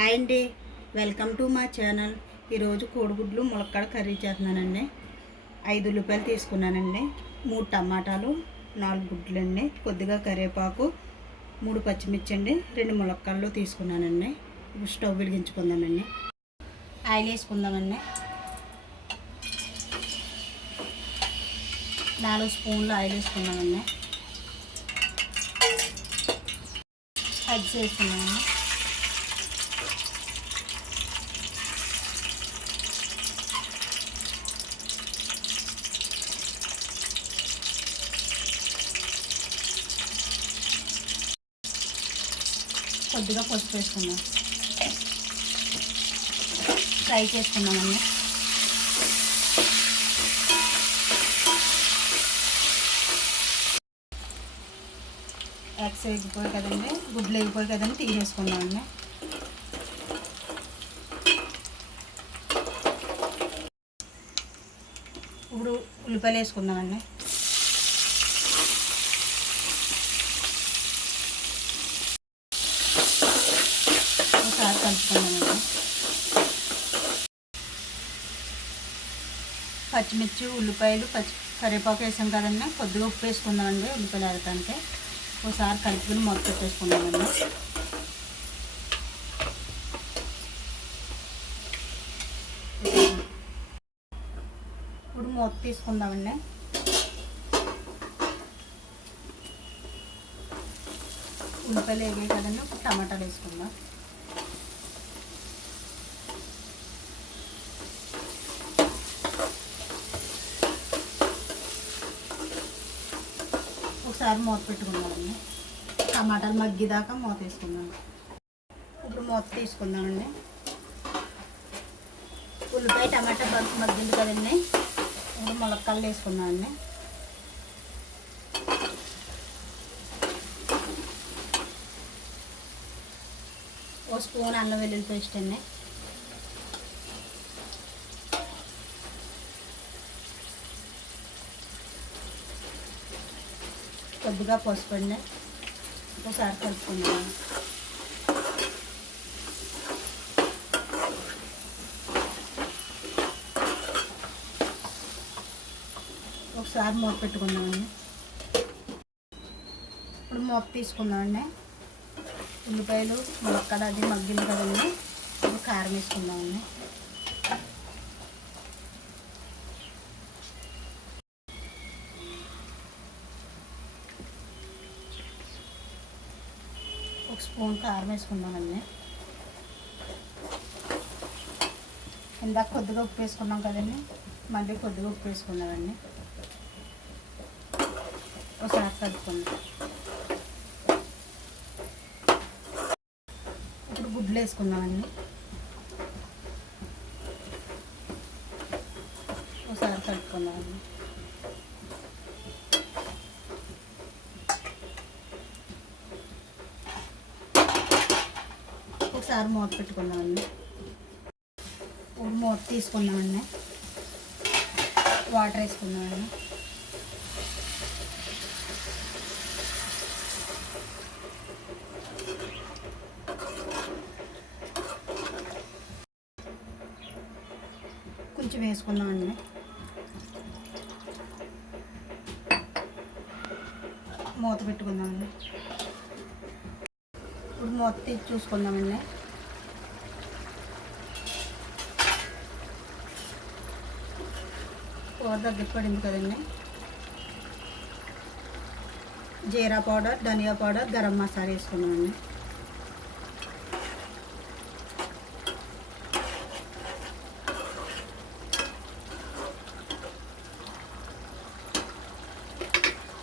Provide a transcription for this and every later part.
Hi అండి, welcome to మా channel. ఈరోజు కోడిగుడ్లు ములక్కాడ కర్రీ చేస్తున్నానండి. 5 ఉల్లిపాయలు తీసుకున్నానండి, 3 టమాటాలు, 4 గుడ్లు అండి, కొద్దిగా కరివేపాకు, 3 పచ్చిమిర్చి అండి, 2 ములక్కాడలు తీసుకున్నానండి. ఇప్పుడు స్టవ్ వెలిగించుకుందామండి. ఆయిల్ వేసుకుందామండి. 4 స్పూన్లు ఆయిల్ వేసుకున్నామండి. ఎగ్స్ వేసుకున్నామండి. కొద్దిగా పసుపు వేసుకుందాం. ఫ్రై చేసుకుందామండి. ఎగ్స్ వేగిపోయి కదండి, గుడ్లు వేగిపోయి కదండి, తీసేసుకుందామండి. ఇప్పుడు ఉల్లిపాయలు వేసుకుందామండి. ఒకసారి కలుపుకుందామండి. పచ్చిమిర్చి, ఉల్లిపాయలు, కరివేపాకు వేసాం కదండి, కొద్దిగా ఉప్పు వేసుకుందామండి. ఉల్లిపాయలు ఆడటానికి ఒకసారి కలుపుకుని మూత పెట్టేసుకుందామండి. ఇప్పుడు మూత తీసుకుందామండి. ఉల్లిపాయలు వేగాయి కదండి, ఇప్పుడు టమాటాలు వేసుకుందాం. ఒకసారి మూత పెట్టుకుందామండి. టమాటాలు మగ్గిదాకా మూత వేసుకుందాం. ఇప్పుడు మూత తీసుకుందామండి. ఉల్లిపాయ టమాటా మగ్గింది కదండి, ఇప్పుడు ములక్కాడలు వేసుకుందామండి. ఓ స్పూన్ అల్లం వెల్లుల్లి పేస్ట్ అండి. కొద్దిగా పసుపు అండి. ఒకసారి కలుపుకుందాం. ఒకసారి మూత పెట్టుకుందామండి. ఇప్పుడు మూత తీసుకుందామండి. ఉల్లిపాయలు ములక్కాడ అది మగ్గింది కదండి, ఇప్పుడు కారం వేసుకుందామండి. ఒక స్పూన్ కారం వేసుకుందామండి. ఇందాక కొద్దిగా ఉప్పు వేసుకున్నాం కదండి, మళ్ళీ కొద్దిగా ఉప్పు వేసుకున్నామండి. ఒకసారి కలుపుకుందాం. ఇప్పుడు గుడ్లు వేసుకుందామండి. ఒకసారి కలుపుకుందామండి. ఒకసారి మూత పెట్టుకుందామండి. ఇప్పుడు మూత తీసుకుందామండి. వాటర్ వేసుకుందామండి. కొంచెం వేసుకుందామండి. మూత పెట్టుకుందామండి. ఇప్పుడు మూత తీసి చూసుకుందామండి. కూర దగ్గర పడింది కదండి. జీరా పౌడర్, ధనియా పౌడర్, గరం మసాలా వేసుకున్నామండి.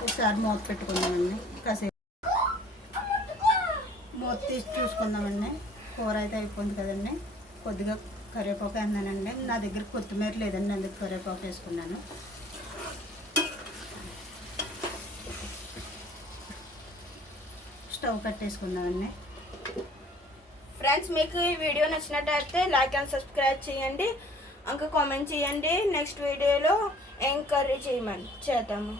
ఒకసారి మూత పెట్టుకుందామండి. కాసేపు మూత తీసి చూసుకుందామండి. కూర అయితే అయిపోయింది కదండి. కొద్దిగా కరివేపాకు వేస్తున్నానండి. నా దగ్గర కొత్తిమీర లేదండి, అందుకు కరివేపాకు వేసుకున్నాను. స్టవ్ కట్టేసుకుందామండి. ఫ్రెండ్స్, మీకు ఈ వీడియో నచ్చినట్టయితే లైక్ అండ్ సబ్స్క్రైబ్ చేయండి. ఇంకా కామెంట్ చేయండి నెక్స్ట్ వీడియోలో ఏం కర్రీ చేద్దాము.